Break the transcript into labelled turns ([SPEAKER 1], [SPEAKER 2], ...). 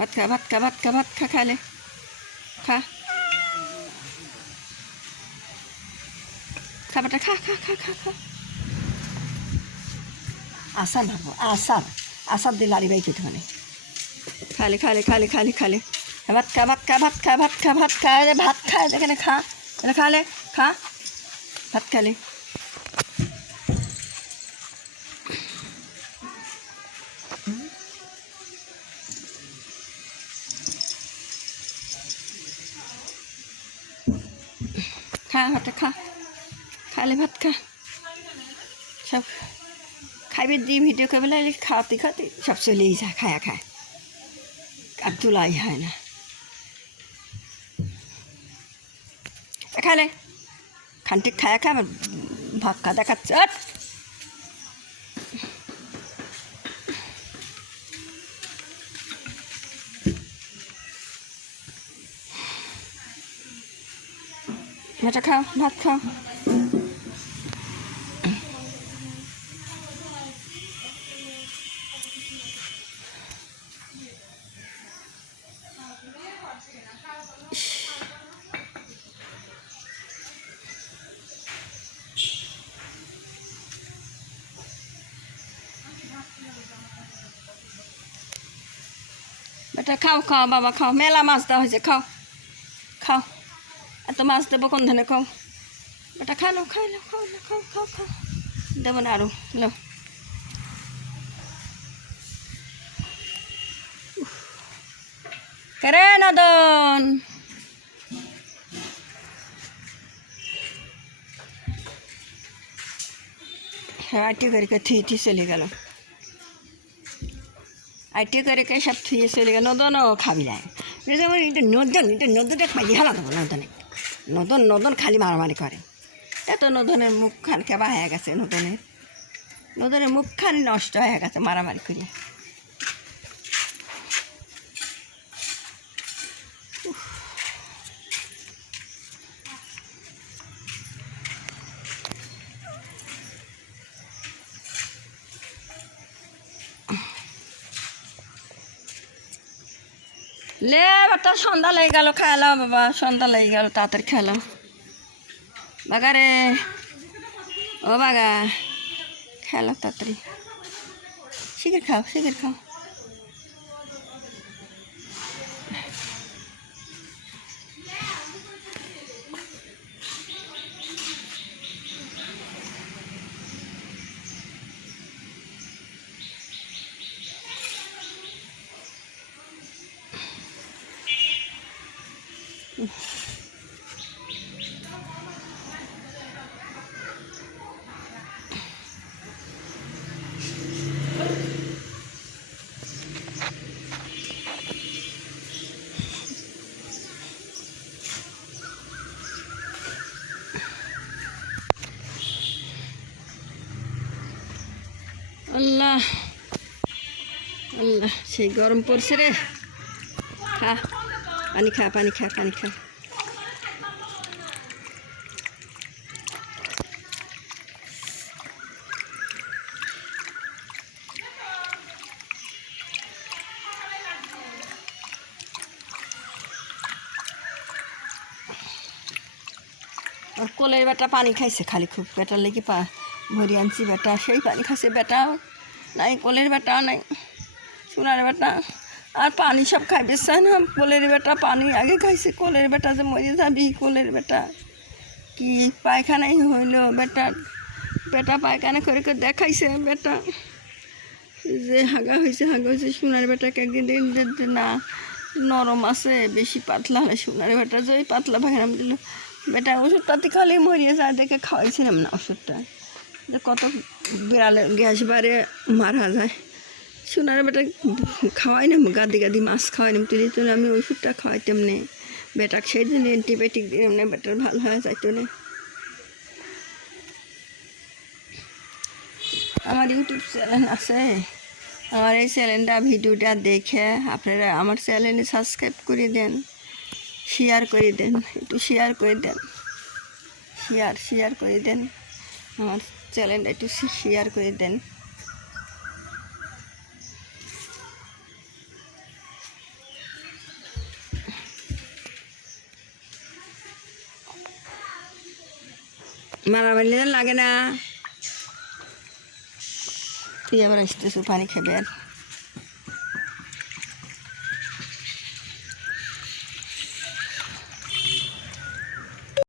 [SPEAKER 1] ভাত খা ভাত খা ভাত খা ভাত খা খালে খা খা বেটা খা খা খা খা খা আসার ভাবো আসার আসার দিয়ে লাড়ি বাই খেতে মানে খালে খালে খালে খালে খালে ভাত খা ভাত খা ভাত খা ভাত খা ভাত খা রে ভাত খা এখানে খা এটা খালে খা ভাত খালে খা, ভাতটা খা। খালে ভাত খা। সব খাইবে দি ভিডিও করে লাগলে খাওয়াতে খাওয়াতে সব চলেই যায়, খায়া খায়। আর তোলাই হয় না। খালে খানটি খায়া খা, আমার ভাক্কা দেখাচ্ছে ভাতটা খাও ভাত খাও বেটা খাও খাও, বাবা, খাও। মেলা মাছ দেওয়া হয়েছে, খাও। খাও। এত মাছ দেবো কোন ধানে খাও বেটা খা লো খাই লো খাও খাও খাও খাও। দেবো না আরও লো করে নদন? আইটি করে থুই থুই চলে গেল। আইটি করে সব থুয়ে চলে গেল। নদনও খাবি যায় এটা নদন এটা নদনটা খাইয়ে হেলা দেবো, নদনে। নদন নদন খালি মারামারি করে। এত নদনের মুখখান কেবা হয়ে গেছে নদনের নদনের মুখখানি নষ্ট হয়ে গেছে মারামারি করে লে বাটা, সন্ধ্যা লেগে গেল খেলাম বাবা, সন্ধ্যা লেগে গেল, তাড়াতাড়ি খেলাম বাগা রে ও বাগা, খেলো তাড়াতাড়ি। শিখের খাও শিখের খাও। আল্লাহ আল্লাহ সেই গরম পড়ছে রে। খা। পানি খা পানি খা পানি খা। কোলের বেটা পানি খাইছে খালি খুব। বেটার লেগে পা ভরি আনছি, বেটা। সেই পানি খাইছে বেটা। নাই কোলের বেটা, নাই সোনার বেটা। আর পানি সব খাইবে। চায় না কোলের বেটা পানি আগে খাইছে, কোলের বেটা যে মরে যাবি, কোলের বেটা। কি পায়খানাই হইল বেটা বেটা পায়খানা করে করে দেখাইছে বেটা। যে হাগা হয়েছে হাগা হয়েছে সোনার বেটাকে একদিন দিন দিন দিন না, নরম আছে, বেশি পাতলা হলে সোনার বেটা যে পাতলা পায়খানা দিল বেটা ওষুধটাতে খালি মরিয়ে যায় দেখে খাওয়াইছিলাম না ওষুধটা। যে কত বিড়ালে গ্যাস বারে মারা যায়। সোনার বেটা খাওয়াই না গাদি গাদি মাছ খাওয়াই না তুলি তুলে আমি ওষুধটা খাওয়াইতাম নে। বেটা সেই দিন অ্যান্টিবায়োটিক দিলাম না, বেটার ভালো হয়ে যাইতো না। আমার ইউটিউব চ্যানেল আছে। আমার এই চ্যানেলটা ভিডিওটা দেখে আপনারা আমার চ্যানেলে সাবস্ক্রাইব করে দেন শেয়ার করে দেন, একটু শেয়ার করে দেন। শেয়ার শেয়ার করে দেন। আমার চ্যানেলটা একটু শেয়ার করে দেন। মারামারি লাগে না। তুই আবার আসতেছ পানি খাবে আর?